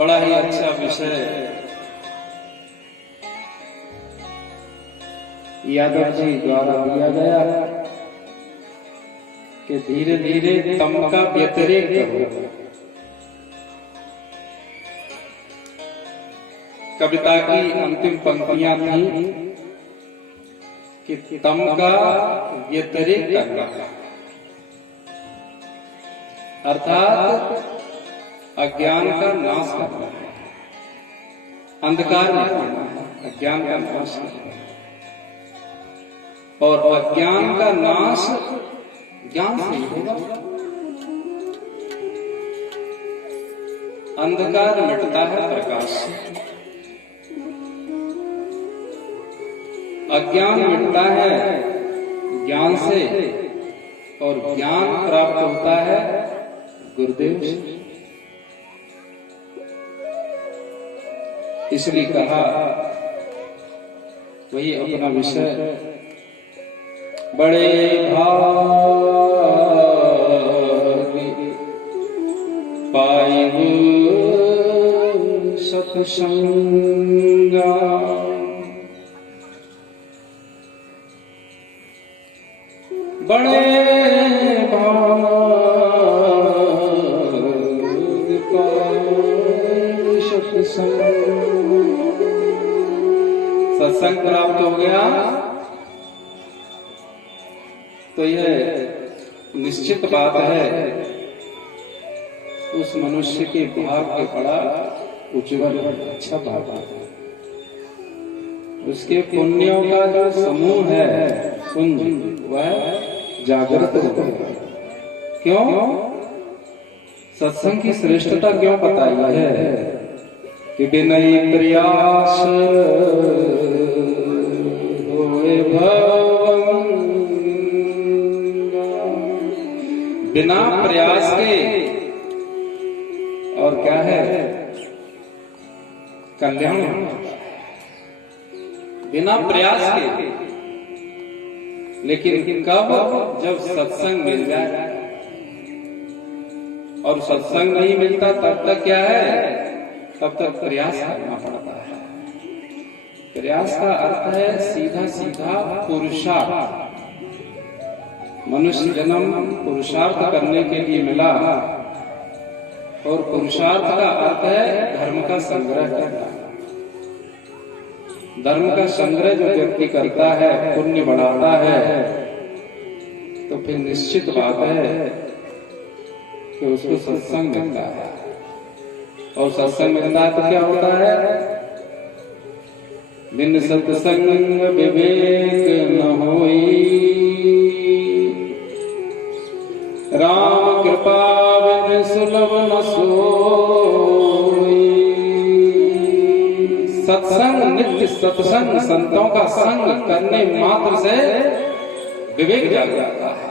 बड़ा ही अच्छा विषय यादव जी द्वारा दिया गया कि धीरे धीरे तम का व्यतिरेक करो। कविता की अंतिम पंक्तियां थी कि तम का व्यतिरेक करना, अर्थात अज्ञान का नाश करना है, अंधकार मिटाना है, अज्ञान का नाश करना है। और अज्ञान का नाश ज्ञान से ही होगा। अंधकार मिटता है प्रकाश से, अज्ञान मिटता है ज्ञान से, और ज्ञान प्राप्त होता है गुरुदेव से। इसलिए कहा वही अपना विषय, बड़े भाग पाइबु सत्संगा, बड़े भाग पाइबु सत्संग। सत्संग प्राप्त हो गया तो यह निश्चित बात है उस मनुष्य के भाग्य बड़ा उज्जवल अच्छा बात है। उसके पुण्यों का जो समूह है पुंज, वह जागृत होता है। क्यों? सत्संग की श्रेष्ठता क्यों बताई है कि विनय प्रयास होए भवंग, बिना प्रयास के, और क्या है, कल्याण, बिना प्रयास के। लेकिन कब? जब सत्संग मिल जाए। और सत्संग नहीं मिलता तब तक क्या है, तब तक प्रयास करना पड़ता है। प्रयास का अर्थ है सीधा सीधा पुरुषार्थ। मनुष्य जन्म पुरुषार्थ करने के लिए मिला, और पुरुषार्थ का अर्थ है धर्म का संग्रह करना। धर्म का संग्रह जो व्यक्ति करता है, पुण्य बढ़ाता है, तो फिर निश्चित बात है कि उसको सत्संग मिलता है। और सत्संग मिलता है तो क्या होता है? बिन सत्संग विवेक न होई, राम कृपा बिन सुलभ न सोई। सत्संग, नित्य सत्संग, संतों का संग करने मात्र से विवेक जाग जाता है।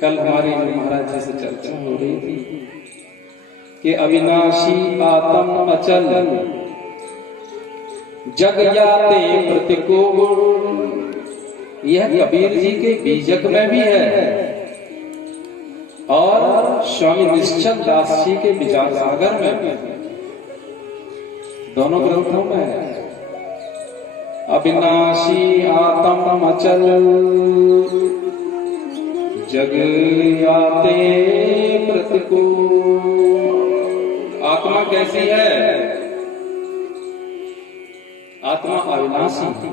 कल हमारी महाराज जी से चर्चा हो रही थी कि अविनाशी आत्म अचल, जग जाते प्रतिकूल। यह कबीर जी के बीजक में भी है और स्वामी निश्चल दास जी के विचार सागर में भी है। दोनों ग्रंथों में है। अविनाशी आत्म अचल, जग आते प्रतिकूल। आत्मा कैसी है? आत्मा अविनाशी है,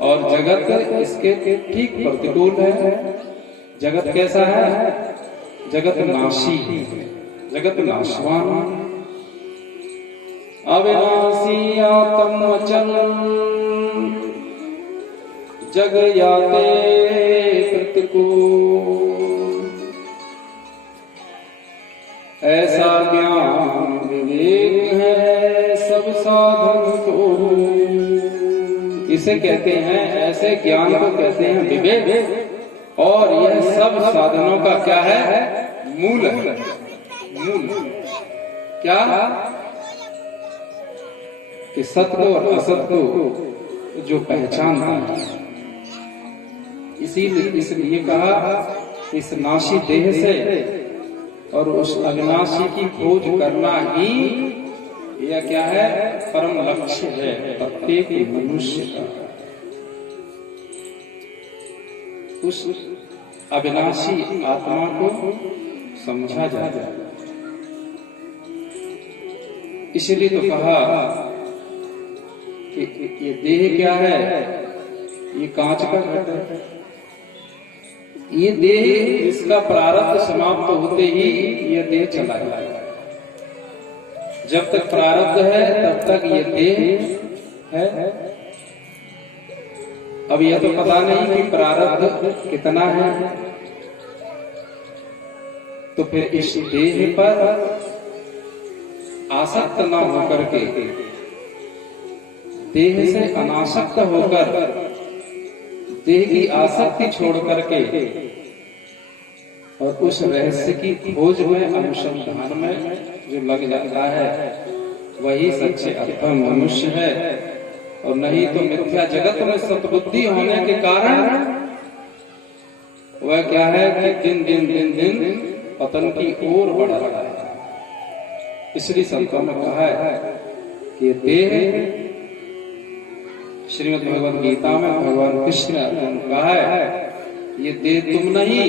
और जगत इसके ठीक प्रतिकूल है। जगत कैसा है? जगत नाशी है, जगत नाशवान। अविनाशी आत्म अचल, जग याते प्रतिकूल। ऐसा ज्ञान विवेक है सब साधन को। इसे कहते हैं, ऐसे ज्ञान को कहते हैं विवेक। और यह सब साधनों का क्या है? मूल है। मूल क्या? कि सत्य और असत को जो पहचानता है। इसीलिए कहा इस नाशी देह से और उस अविनाशी की खोज करना ही यह क्या है, परम लक्ष्य है प्रत्येक मनुष्य का। उस अविनाशी आत्मा को समझा जाए। इसलिए तो कहा कि ये देह क्या है, ये कांच का घट है। ये देह, इसका प्रारब्ध समाप्त होते ही ये देह चला जाएगा। जब तक प्रारब्ध है तब तक ये देह है। अब यह तो पता नहीं कि प्रारब्ध कितना है, तो फिर इस देह पर आसक्त न होकर के, देह से अनासक्त होकर, देह की आसक्ति छोड़ करके और उस रहस्य की खोज में, अनुसंधान में जो लग जाता है, वही सच्चे अर्थ में मनुष्य है। और नहीं तो मिथ्या जगत में सतबुद्धि होने के कारण वह क्या है कि दिन दिन पतन की ओर बढ़ रहा है। इसलिए संतों ने कहा है कि देह, श्रीमद् भगवद गीता में भगवान कृष्ण ने कहा है, ये देह तुम नहीं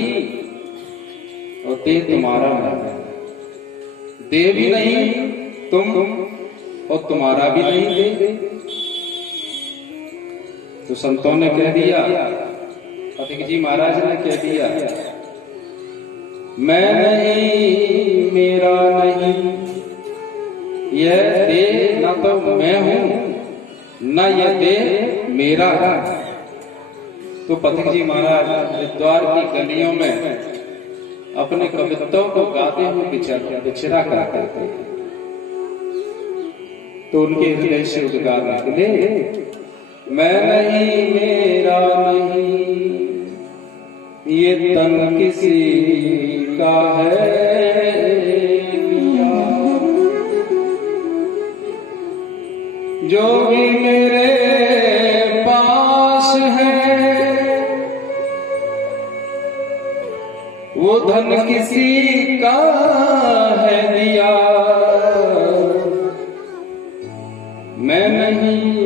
और देह तुम्हारा नहीं, देह भी नहीं तुम और तुम्हारा भी नहीं देह। तो संतों ने कह दिया, पथिक जी महाराज ने कह दिया, मैं नहीं मेरा नहीं, यह देह न तो मैं हूं न यह देह मेरा है। तो पथिक जी महाराज हरिद्वार की गलियों में अपने कवित्वों को गाते हुए बिचरा करते थे। तो उनके हृदय से उद्गार निकले, मैं नहीं मेरा नहीं, ये तन किसी का है, जो भी मेरे पास है वो धन किसी का है दिया, मैं नहीं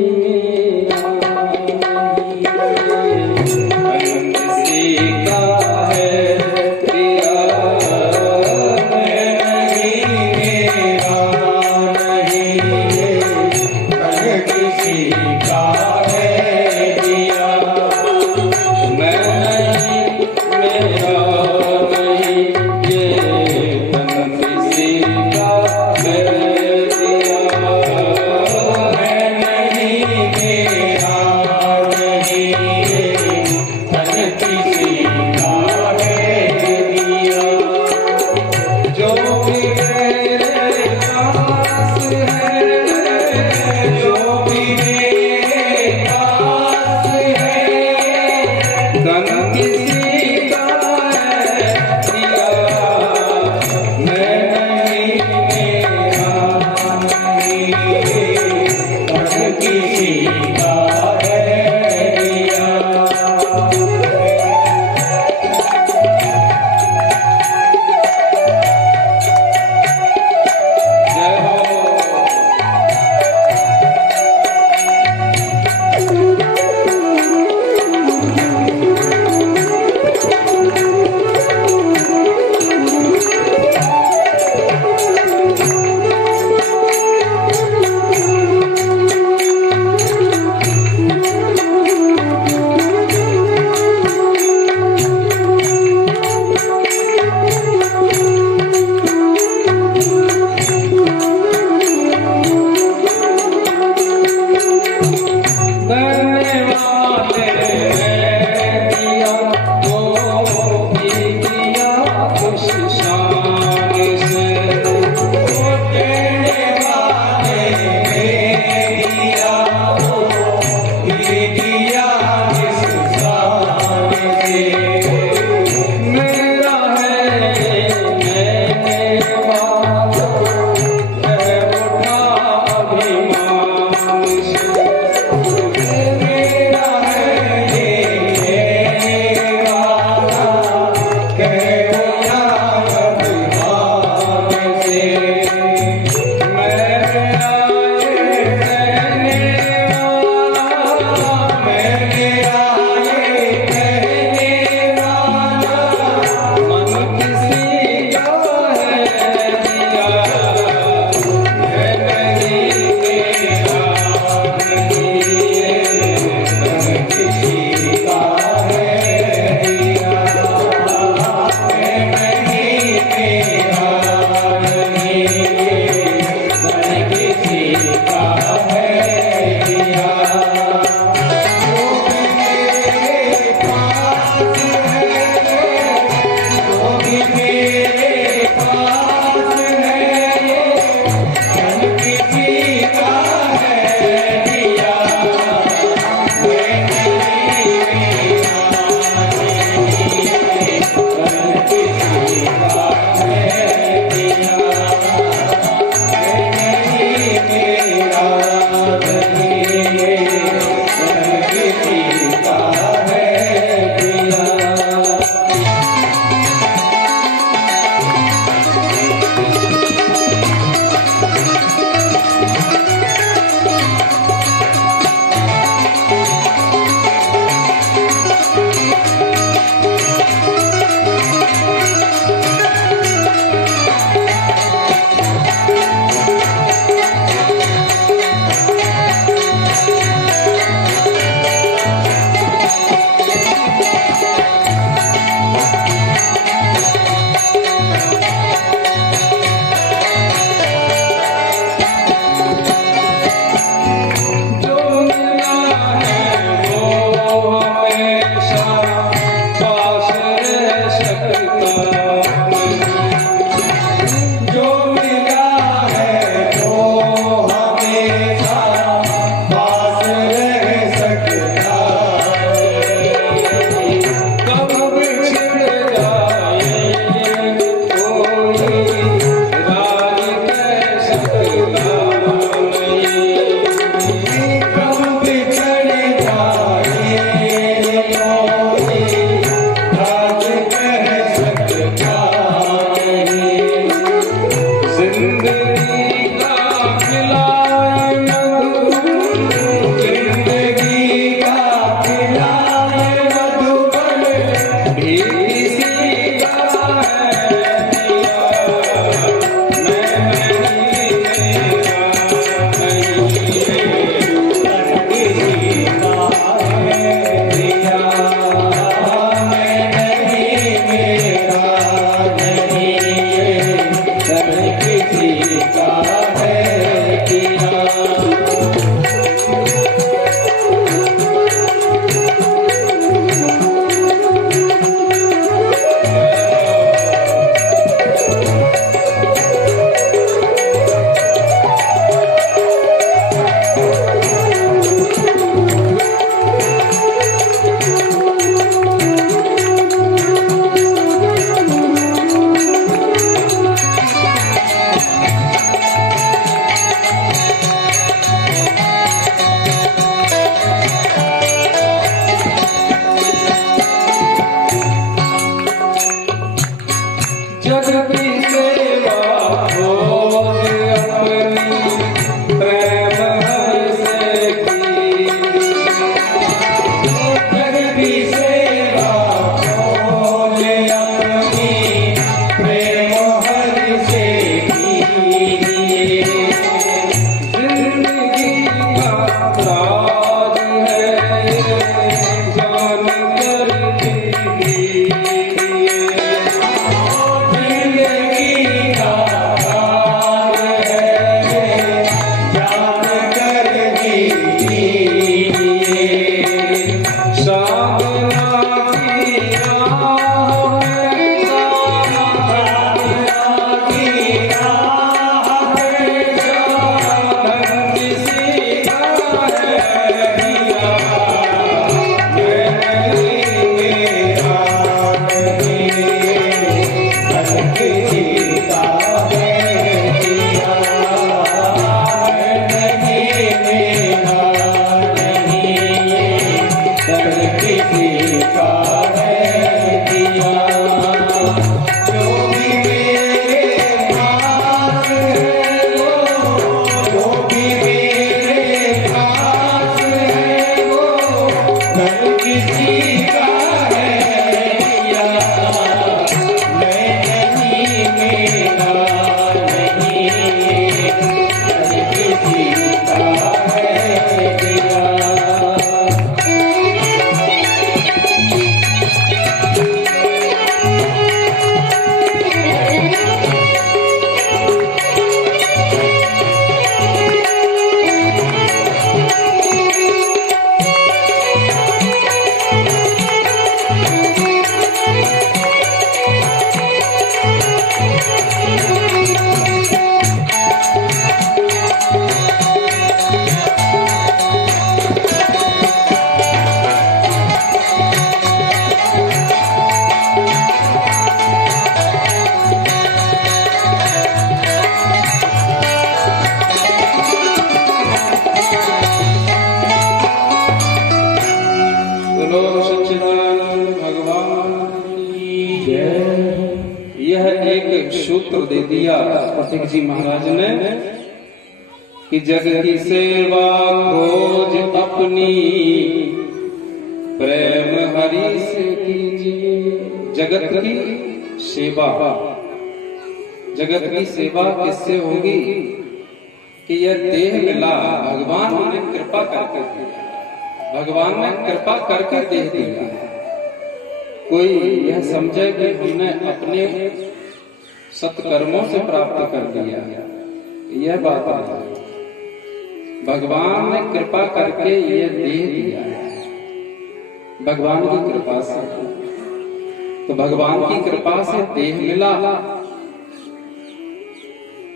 यह एक सूत्र दे दिया पथिक जी महाराज ने कि जग की सेवा खोज अपनी, प्रेम हरि से कीजिए। जगत की सेवा, जगत की सेवा किससे होगी कि यह देह मिला, भगवान ने कृपा करके दिया, भगवान ने कृपा करके देह दिया। कोई यह समझे कि हमने अपने सत्कर्मों से प्राप्त कर लिया, यह बात नहीं। भगवान ने कृपा करके यह देह दिया है, भगवान की कृपा से। तो भगवान की कृपा से देह मिला,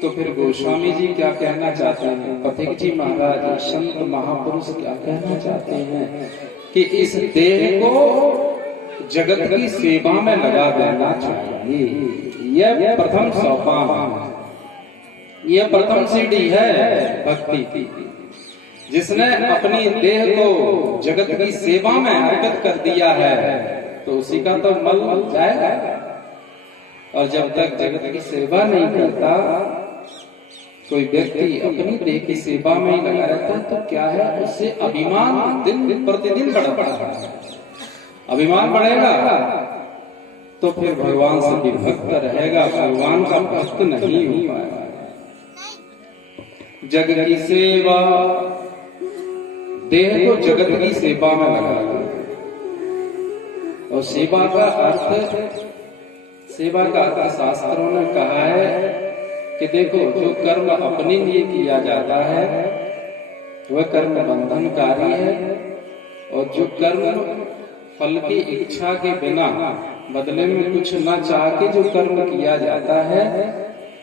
तो फिर गोस्वामी जी क्या कहना चाहते हैं, पथिक जी महाराज, संत महापुरुष क्या कहना चाहते हैं कि इस देह को जगत की सेवा में लगा देना चाहिए। यह प्रथम सोपान है, यह प्रथम सीढ़ी है भक्ति की। जिसने अपनी देह को जगत की सेवा में अर्पित कर दिया है तो उसी का तो मल जाएगा। और जब तक जगत की सेवा नहीं करता कोई व्यक्ति अपनी देह की सेवा में ही लगा रहता है, तो क्या है, उससे अभिमान दिन प्रतिदिन बढ़ता है। अभिमान बढ़ेगा तो फिर भगवान से विभक्त रहेगा, भगवान का भक्त नहीं हो पाएगा। जग की सेवा, देह को जगत की सेवा में लगा दो। और सेवा का अर्थ, सेवा का अर्थ शास्त्रों ने कहा है कि देखो, जो कर्म अपने लिए किया जाता है वह कर्म बंधनकारी है, और जो कर्म फल की इच्छा के बिना बदले में कुछ न चाह के जो कर्म किया जाता है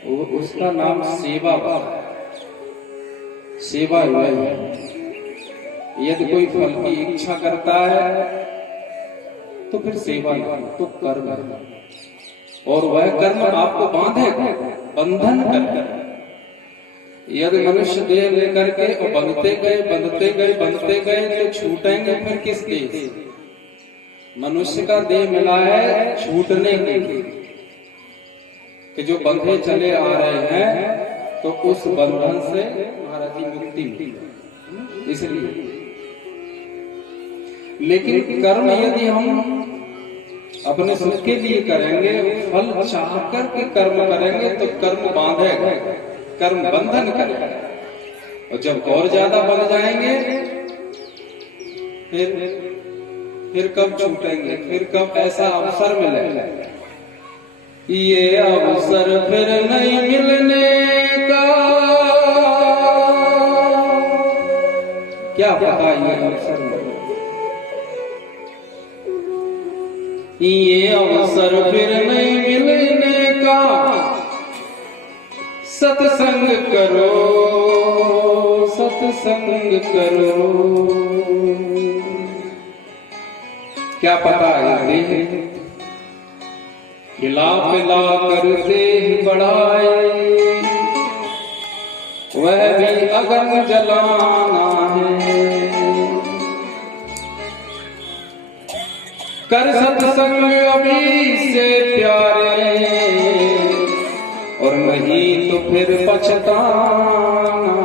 वो उसका नाम सेवा है। सेवा यह है, यदि कोई फल की इच्छा करता है तो फिर सेवा नहीं, तो कर्म है। और वह कर्म आपको बांधे, बंधन कर। यदि मनुष्य देह लेकर के और बंधते गए बंधते गए बंधते गए तो छूटेंगे फिर किस देह से? मनुष्य का देह मिला है छूटने के लिए, कि जो बंधे चले आ रहे हैं तो उस बंधन से महाराज जी मुक्ति मिली। इसलिए लेकिन कर्म यदि हम अपने सुख के लिए करेंगे, फल चाह कर के कर्म करेंगे तो कर्म बांधेगा, कर्म बंधन करेगा। और जब और ज्यादा बन जाएंगे फिर कब छूटेंगे, फिर कब ऐसा अवसर मिलेगा? ये अवसर फिर नहीं मिलने का, क्या पता ये अवसर मिले। ये अवसर फिर नहीं मिलने का, सत्संग करो सत्संग करो। क्या पता है देह खिला पिला कर देह बढ़ाए, वह भी अगन जलाना है। कर सत्संग अभी से प्यारे, और नहीं तो फिर पछताना